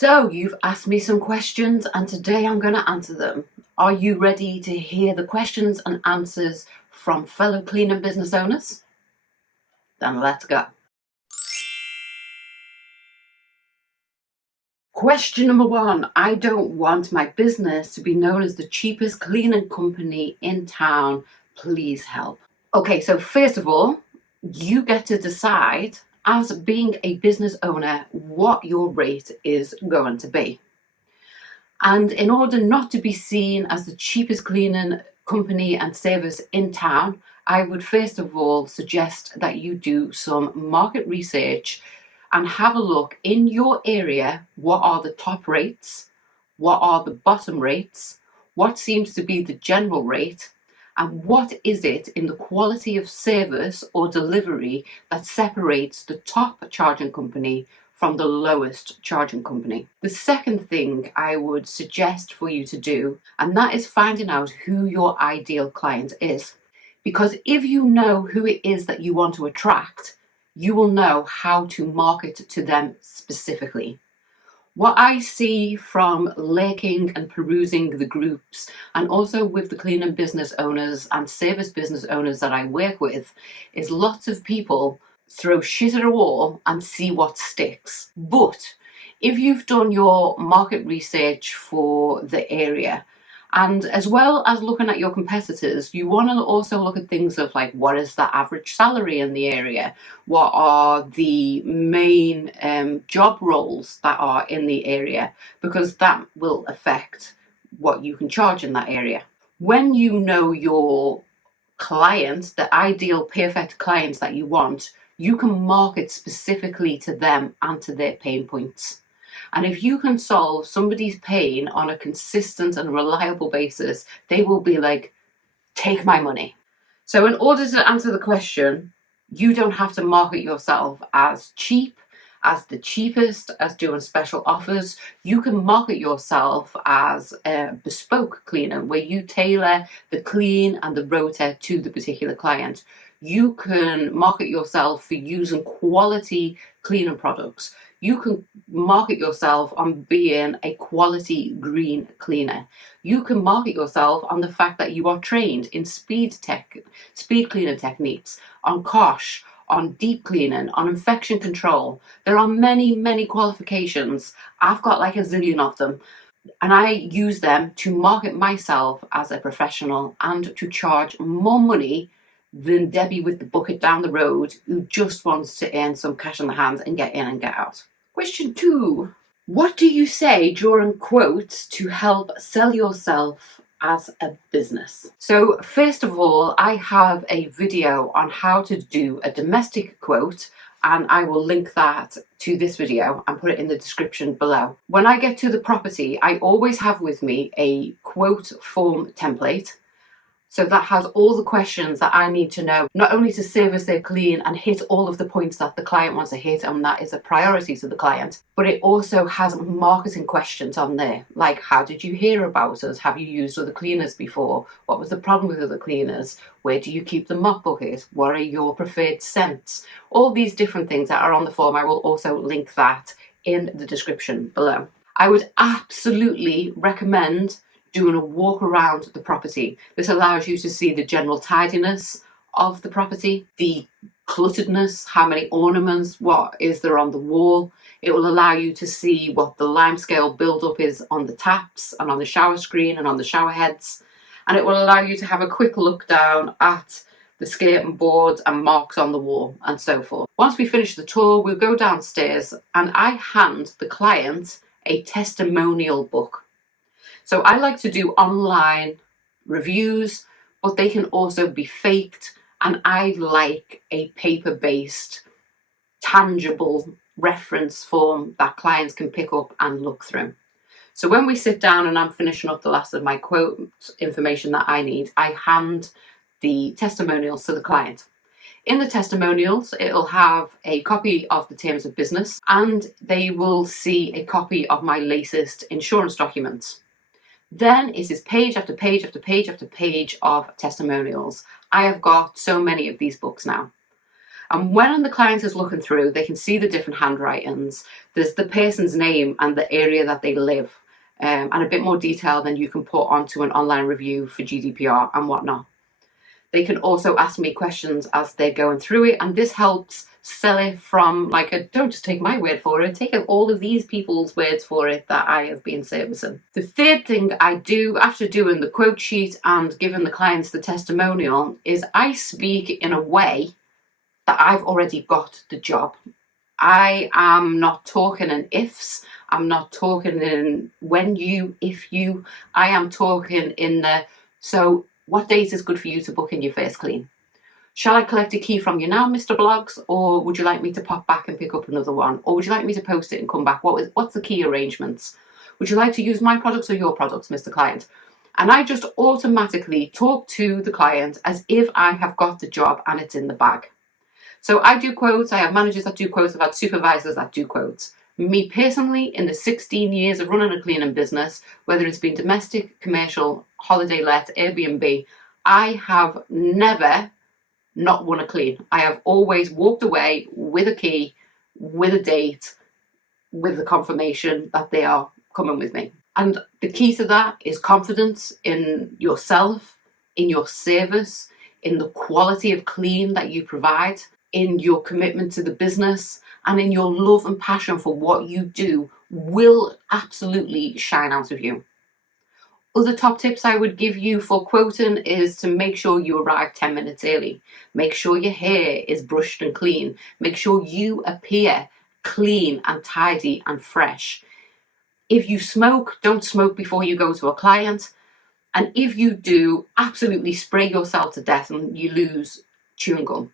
So you've asked me some questions and today I'm going to answer them. Are you ready to hear the questions and answers from fellow cleaning business owners? Then let's go. Question number one, I don't want my business to be known as the cheapest cleaning company in town. Please help. Okay, so first of all, you get to decide as being a business owner what your rate is going to be. And in order not to be seen as the cheapest cleaning company and service in town, I would first of all suggest that you do some market research and have a look in your area. What are the top rates? What are the bottom rates? What seems to be the general rate? And what is it in the quality of service or delivery that separates the top charging company from the lowest charging company? The second thing I would suggest for you to do, and that is finding out who your ideal client is. Because if you know who it is that you want to attract, you will know how to market to them specifically. What I see from lurking and perusing the groups, and also with the cleaning business owners and service business owners that I work with, is lots of people throw shit at a wall and see what sticks. But if you've done your market research for the area, and as well as looking at your competitors, you want to also look at things of like, what is the average salary in the area? What are the main job roles that are in the area? Because that will affect what you can charge in that area. When you know your client, the ideal perfect clients that you want, you can market specifically to them and to their pain points. And if you can solve somebody's pain on a consistent and reliable basis, they will be like, take my money. So in order to answer the question, you don't have to market yourself as cheap, as the cheapest, as doing special offers. You can market yourself as a bespoke cleaner, where you tailor the clean and the rota to the particular client. You can market yourself for using quality cleaning products. You can market yourself on being a quality green cleaner. You can market yourself on the fact that you are trained in speed cleaning techniques, on kosh, on deep cleaning, on infection control. There are many, many qualifications. I've got like a zillion of them. And I use them to market myself as a professional and to charge more money than Debbie with the bucket down the road who just wants to earn some cash in the hand and get in and get out. Question 2. What do you say during quotes to help sell yourself as a business? So first of all, I have a video on how to do a domestic quote, and I will link that to this video and put it in the description below. When I get to the property, I always have with me a quote form template. So that has all the questions that I need to know, not only to service their clean and hit all of the points that the client wants to hit, and that is a priority to the client, but it also has marketing questions on there, like how did you hear about us? Have you used other cleaners before? What was the problem with other cleaners? Where do you keep the mop bucket? What are your preferred scents? All these different things that are on the form, I will also link that in the description below. I would absolutely recommend doing a walk around the property. This allows you to see the general tidiness of the property, the clutteredness, how many ornaments, what is there on the wall. It will allow you to see what the limescale build-up is on the taps and on the shower screen and on the shower heads. And it will allow you to have a quick look down at the skirting boards and marks on the wall and so forth. Once we finish the tour, we'll go downstairs and I hand the client a testimonial book. So I like to do online reviews, but they can also be faked. And I like a paper-based, tangible reference form that clients can pick up and look through. So when we sit down and I'm finishing up the last of my quote information that I need, I hand the testimonials to the client. In the testimonials, it'll have a copy of the terms of business and they will see a copy of my latest insurance documents. Then it is page after page after page after page of testimonials. I have got so many of these books now. And when the client is looking through, they can see the different handwritings. There's the person's name and the area that they live, and a bit more detail than you can put onto an online review for GDPR and whatnot. They can also ask me questions as they're going through it, and this helps sell it from like a don't just take my word for it, take all of these people's words for it that I have been servicing. The third thing I do after doing the quote sheet and giving the clients the testimonial is I speak in a way that I've already got the job. I am not talking in ifs. I'm not talking in when you, if you. I am talking in the so what date is good for you to book in your first clean? Shall I collect a key from you now, Mr. Blogs? Or would you like me to pop back and pick up another one? Or would you like me to post it and come back? What's the key arrangements? Would you like to use my products or your products, Mr. Client? And I just automatically talk to the client as if I have got the job and it's in the bag. So I do quotes, I have managers that do quotes, I've had supervisors that do quotes. Me personally, in the 16 years of running a cleaning business, whether it's been domestic, commercial, holiday let, Airbnb, I have never not won a clean. I have always walked away with a key, with a date, with the confirmation that they are coming with me. And the key to that is confidence in yourself, in your service, in the quality of clean that you provide, in your commitment to the business, and in your love and passion for what you do will absolutely shine out of you. Other top tips I would give you for quoting is to make sure you arrive 10 minutes early. Make sure your hair is brushed and clean. Make sure you appear clean and tidy and fresh. If you smoke, don't smoke before you go to a client. And if you do, absolutely spray yourself to death and you lose chewing gum.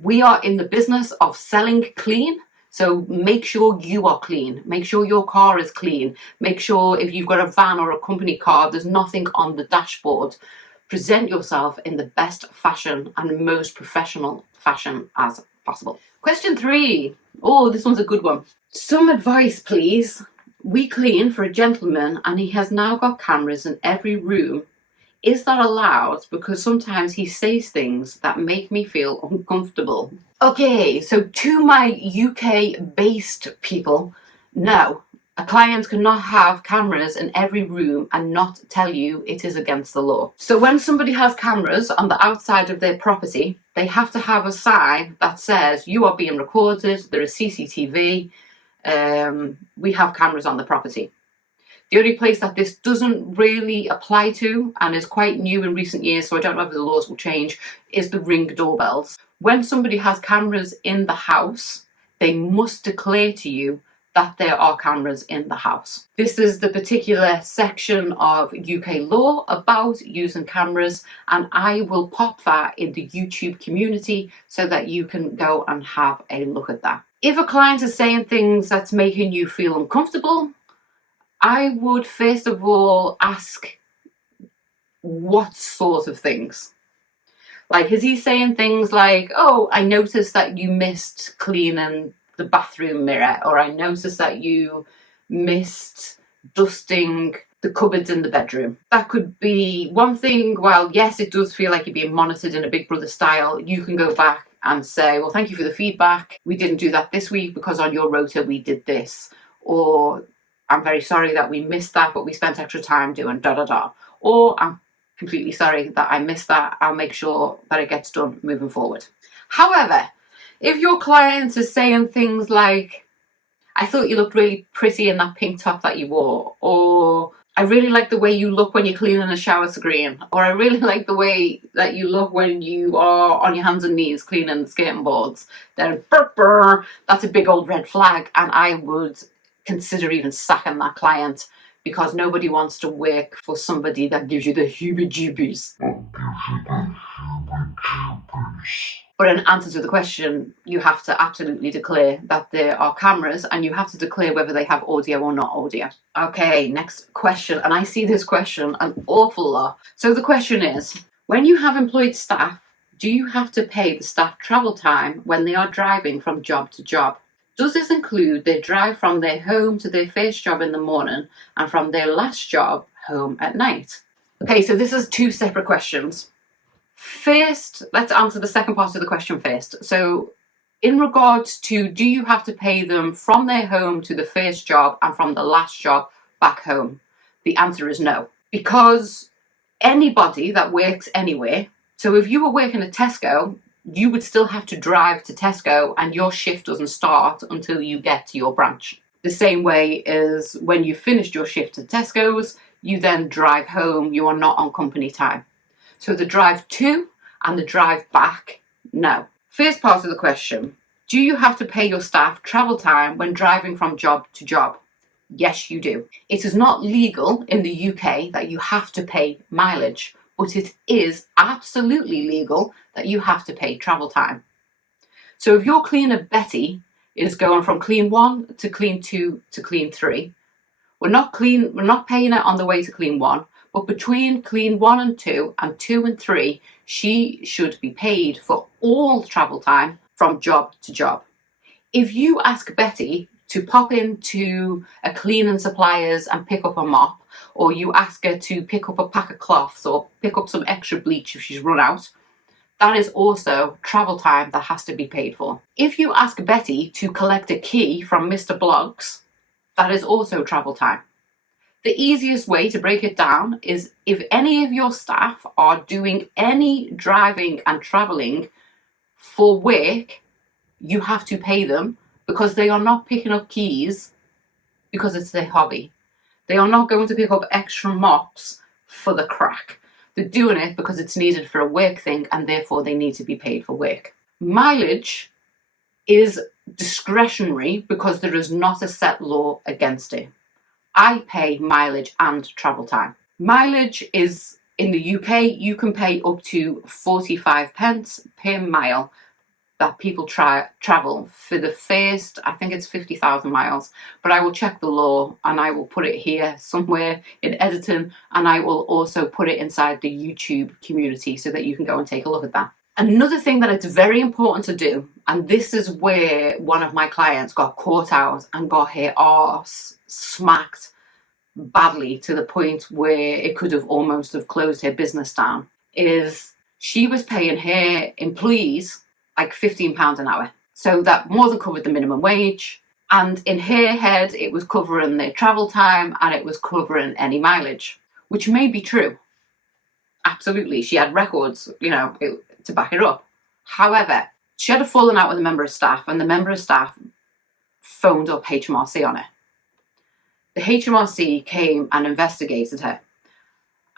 We are in the business of selling clean. So make sure you are clean. Make sure your car is clean. Make sure if you've got a van or a company car, there's nothing on the dashboard. Present yourself in the best fashion and most professional fashion as possible. Question 3. Oh, this one's a good one. Some advice, please. We clean for a gentleman and he has now got cameras in every room. Is that allowed? Because sometimes he says things that make me feel uncomfortable. Okay, so to my UK-based people, no, a client cannot have cameras in every room and not tell you it is against the law. So when somebody has cameras on the outside of their property, they have to have a sign that says you are being recorded, there is CCTV, we have cameras on the property. The only place that this doesn't really apply to, and is quite new in recent years, so I don't know if the laws will change, is the Ring doorbells. When somebody has cameras in the house, they must declare to you that there are cameras in the house. This is the particular section of UK law about using cameras, and I will pop that in the YouTube community so that you can go and have a look at that. If a client is saying things that's making you feel uncomfortable, I would first of all ask what sort of things. Like, is he saying things like, oh, I noticed that you missed cleaning the bathroom mirror, or I noticed that you missed dusting the cupboards in the bedroom. That could be one thing. While yes, it does feel like you're being monitored in a Big Brother style, you can go back and say, well, thank you for the feedback. We didn't do that this week because on your rota we did this. Or I'm very sorry that we missed that, but we spent extra time doing da-da-da. Or I'm completely sorry that I missed that. I'll make sure that it gets done moving forward. However, if your client is saying things like, I thought you looked really pretty in that pink top that you wore, or I really like the way you look when you're cleaning the shower screen, or I really like the way that you look when you are on your hands and knees cleaning the skating boards, then that's a big old red flag, and I would consider even sacking that client, because nobody wants to work for somebody that gives you the heebie-jeebies. But in answer to the question, you have to absolutely declare that there are cameras, and you have to declare whether they have audio or not audio. Okay, next question. And I see this question an awful lot. So the question is, when you have employed staff, do you have to pay the staff travel time when they are driving from job to job? Does this include their drive from their home to their first job in the morning and from their last job home at night? Okay, so this is 2 separate questions. First, let's answer the second part of the question first. So In regards to, do you have to pay them from their home to the first job and from the last job back home? The answer is no. Because anybody that works anywhere, so if you were working at Tesco, you would still have to drive to Tesco and your shift doesn't start until you get to your branch. The same way as when you finished your shift at Tesco's, you then drive home, you are not on company time. So the drive to and the drive back, no. First part of the question, do you have to pay your staff travel time when driving from job to job? Yes, you do. It is not legal in the UK that you have to pay mileage, but it is absolutely legal that you have to pay travel time. So if your cleaner Betty is going from clean 1 to clean 2 to clean 3, we're not paying her on the way to clean 1, but between clean 1 and 2 and 2 and 3, she should be paid for all travel time from job to job. If you ask Betty to pop into a cleaning suppliers and pick up a mop, or you ask her to pick up a pack of cloths or pick up some extra bleach if she's run out, that is also travel time that has to be paid for. If you ask Betty to collect a key from Mr. Bloggs, that is also travel time. The easiest way to break it down is if any of your staff are doing any driving and travelling for work, you have to pay them because they are not picking up keys because it's their hobby. They are not going to pick up extra mops for the crack. They're doing it because it's needed for a work thing and therefore they need to be paid for work. Mileage is discretionary because there is not a set law against it. I pay mileage and travel time. Mileage is, in the UK, you can pay up to 45 pence per mile that people travel for the first, I think it's 50,000 miles, but I will check the law and I will put it here somewhere in editing, and I will also put it inside the YouTube community so that you can go and take a look at that. Another thing that it's very important to do, and this is where one of my clients got caught out and got her arse smacked badly to the point where it could have almost have closed her business down, is she was paying her employees like £15 an hour. So that more than covered the minimum wage. And in her head, it was covering their travel time and it was covering any mileage, which may be true. Absolutely. She had records, to back it up. However, she had a falling out with a member of staff and the member of staff phoned up HMRC on her. The HMRC came and investigated her.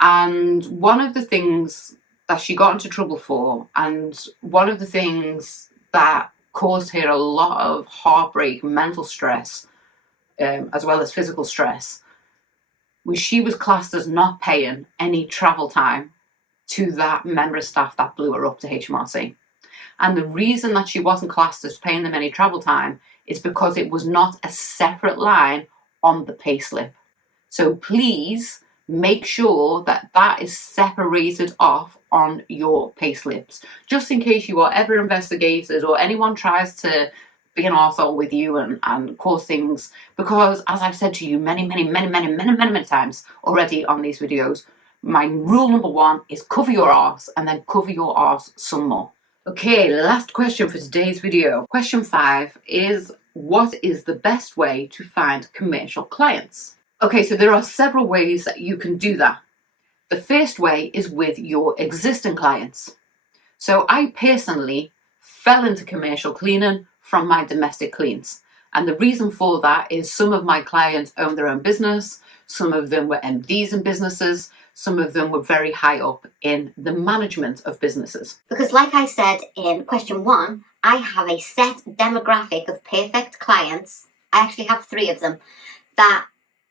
And one of the things that she got into trouble for, and one of the things that caused her a lot of heartbreak, mental stress, as well as physical stress, was she was classed as not paying any travel time to that member of staff that blew her up to HMRC. And the reason that she wasn't classed as paying them any travel time is because it was not a separate line on the payslip. So please make sure that that is separated off on your payslips, just in case you are ever investigated or anyone tries to be an arsehole with you and cause things. Because as I've said to you many times already on these videos, my rule number 1 is cover your arse and then cover your arse some more. Okay, last question for today's video. Question 5 is, what is the best way to find commercial clients? Okay, so there are several ways that you can do that. The first way is with your existing clients. So I personally fell into commercial cleaning from my domestic cleans. And the reason for that is some of my clients own their own business, some of them were MDs in businesses, some of them were very high up in the management of businesses. Because like I said in question 1, I have a set demographic of perfect clients. I actually have 3 of them that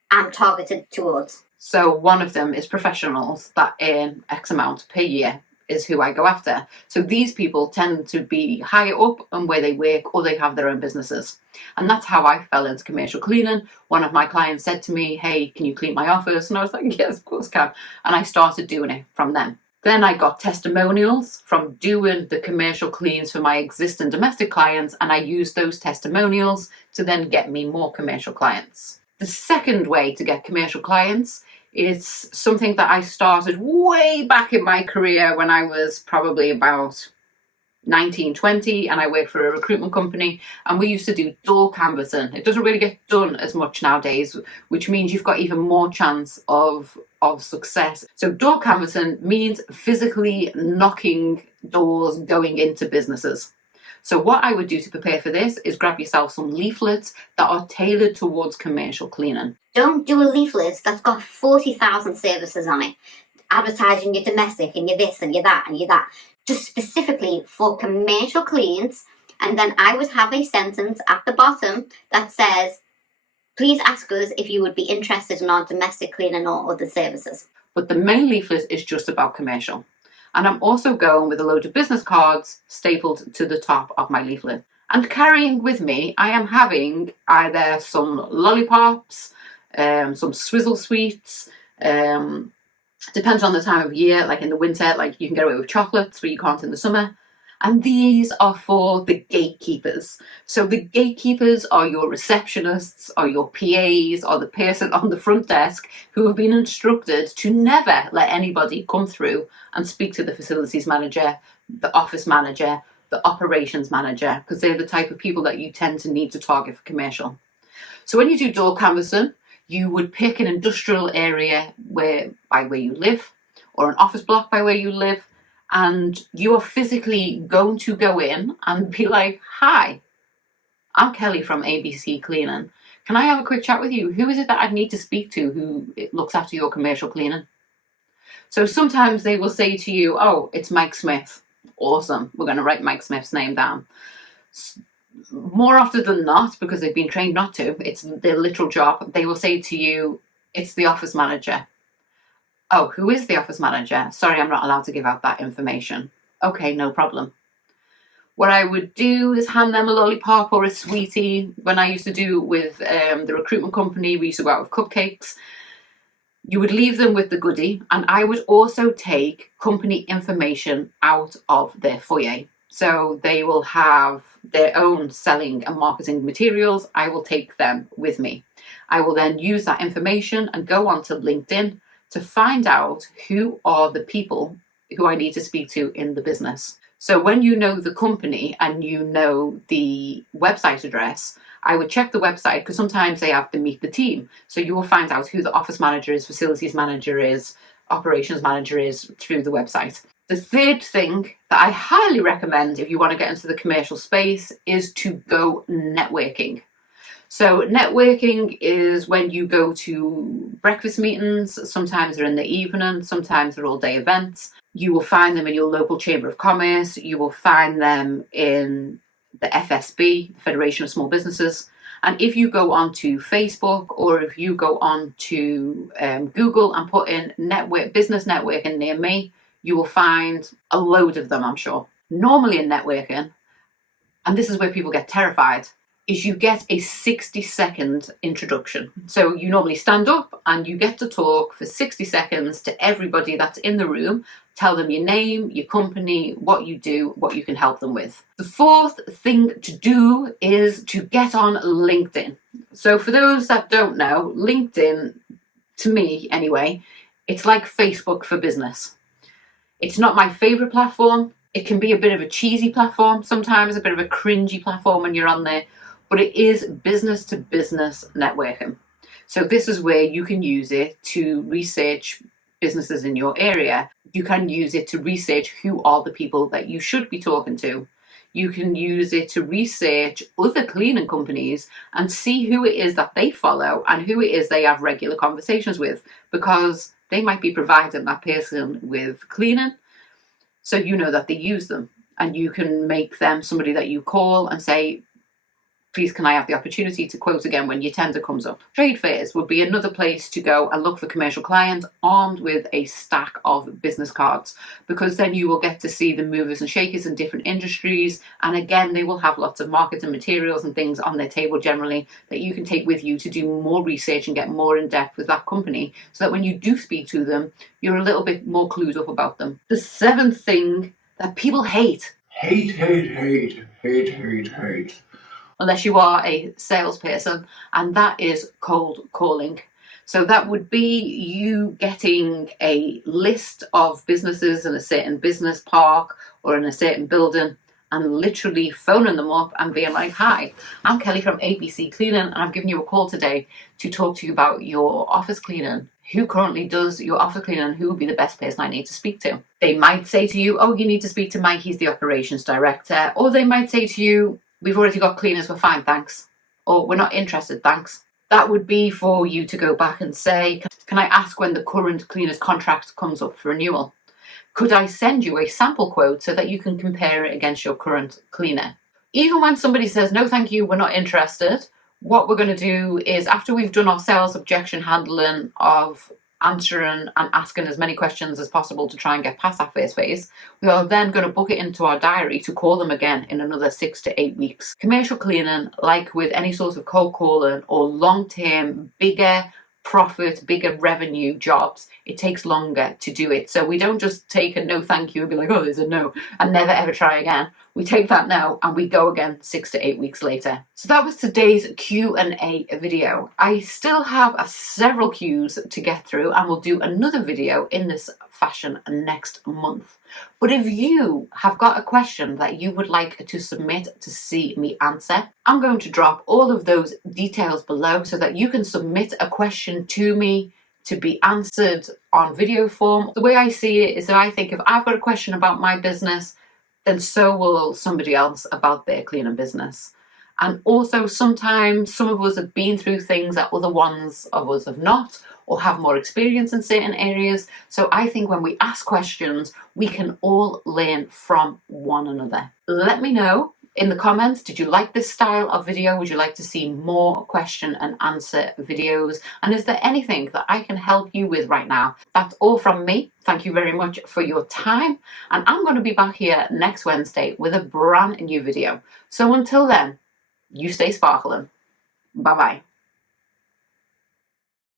I'm targeted towards. So one of them is professionals that earn X amount per year is who I go after. So these people tend to be higher up on where they work or they have their own businesses. And that's how I fell into commercial cleaning. One of my clients said to me, hey, can you clean my office? And I was like, yes, of course I can. And I started doing it from them. Then I got testimonials from doing the commercial cleans for my existing domestic clients, and I used those testimonials to then get me more commercial clients. The second way to get commercial clients is something that I started way back in my career when I was probably about 1920 and I worked for a recruitment company, and we used to do door canvassing. It doesn't really get done as much nowadays, which means you've got even more chance of success. So door canvassing means physically knocking doors going into businesses. So what I would do to prepare for this is grab yourself some leaflets that are tailored towards commercial cleaning. Don't do a leaflet that's got 40,000 services on it, advertising your domestic and your this and your that and your that. Just specifically for commercial cleans, and then I would have a sentence at the bottom that says, please ask us if you would be interested in our domestic cleaning or other services. But the main leaflet is just about commercial. And I'm also going with a load of business cards stapled to the top of my leaflet. And carrying with me, I am having either some lollipops, some swizzle sweets, depends on the time of year. Like in the winter, like you can get away with chocolates, but you can't in the summer. And these are for the gatekeepers. So the gatekeepers are your receptionists, or your PAs, or the person on the front desk who have been instructed to never let anybody come through and speak to the facilities manager, the office manager, the operations manager, because they're the type of people that you tend to need to target for commercial. So when you do door canvassing, you would pick an industrial area by where you live, or an office block by where you live, and you are physically going to go in and be like, hi, I'm Kelly from ABC Cleaning. Can I have a quick chat with you? Who is it that I need to speak to who looks after your commercial cleaning? So sometimes they will say to you, oh, it's Mike Smith. Awesome. We're going to write Mike Smith's name down. More often than not, because they've been trained not to, it's their literal job, they will say to you, it's the office manager. Oh, who is the office manager? Sorry, I'm not allowed to give out that information. Okay, no problem. What I would do is hand them a lollipop or a sweetie. When I used to do with the recruitment company, we used to go out with cupcakes. You would leave them with the goodie, and I would also take company information out of their foyer. So they will have their own selling and marketing materials. I will take them with me. I will then use that information and go onto LinkedIn to find out who are the people who I need to speak to in the business. So when you know the company and you know the website address, I would check the website, because sometimes they have to meet the team. So you will find out who the office manager is, facilities manager is, operations manager is through the website. The third thing that I highly recommend if you want to get into the commercial space is to go networking. So networking is when you go to breakfast meetings. Sometimes they're in the evening, sometimes they're all day events. You will find them in your local Chamber of Commerce. You will find them in the FSB, the Federation of Small Businesses. And if you go onto Facebook, or if you go onto Google and put in business networking near me, you will find a load of them, I'm sure. Normally in networking, and this is where people get terrified, is you get a 60-second introduction. So you normally stand up and you get to talk for 60 seconds to everybody that's in the room. Tell them your name, your company, what you do, what you can help them with. The fourth thing to do is to get on LinkedIn. So for those that don't know, LinkedIn, to me anyway, it's like Facebook for business. It's not my favorite platform. It can be a bit of a cheesy platform, sometimes a bit of a cringy platform when you're on there, but it is business to business networking. So this is where you can use it to research businesses in your area. You can use it to research who are the people that you should be talking to. You can use it to research other cleaning companies and see who it is that they follow and who it is they have regular conversations with, because they might be providing that person with cleaning, so you know that they use them, and you can make them somebody that you call and say, please can I have the opportunity to quote again when your tender comes up. Trade fairs would be another place to go and look for commercial clients armed with a stack of business cards, because then you will get to see the movers and shakers in different industries, and again they will have lots of marketing materials and things on their table generally that you can take with you to do more research and get more in depth with that company, so that when you do speak to them you're a little bit more clued up about them. The seventh thing that people hate, unless you are a salesperson, and that is cold calling. So that would be you getting a list of businesses in a certain business park or in a certain building and literally phoning them up and being like, hi, I'm Kelly from ABC Cleaning, and I'm giving you a call today to talk to you about your office cleaning. Who currently does your office cleaning? Who would be the best person I need to speak to? They might say to you, oh, you need to speak to Mike, he's the operations director. Or they might say to you, we've already got cleaners, we're fine, thanks. Or we're not interested, thanks. That would be for you to go back and say, can I ask when the current cleaner's contract comes up for renewal? Could I send you a sample quote so that you can compare it against your current cleaner? Even when somebody says, no, thank you, we're not interested, what we're going to do is, after we've done our sales objection handling of answering and asking as many questions as possible to try and get past that first phase, we are then going to book it into our diary to call them again in another 6 to 8 weeks. Commercial cleaning, like with any sort of cold calling or long-term, bigger profit, bigger revenue jobs, it takes longer to do it. So we don't just take a no thank you and be like, oh, there's a no, and never ever try again. We take that no and we go again 6 to 8 weeks later. So that was today's Q&A video. I still have several Qs to get through, and we'll do another video in this fashion next month. But if you have got a question that you would like to submit to see me answer, I'm going to drop all of those details below so that you can submit a question to me to be answered on video form. The way I see it is that I think if I've got a question about my business, then so will somebody else about their cleaning business. And also sometimes some of us have been through things that other ones of us have not, or have more experience in certain areas. So I think when we ask questions, we can all learn from one another. Let me know in the comments, did you like this style of video? Would you like to see more question and answer videos? And is there anything that I can help you with right now? That's all from me. Thank you very much for your time. And I'm going to be back here next Wednesday with a brand new video. So until then, you stay sparkling. Bye-bye.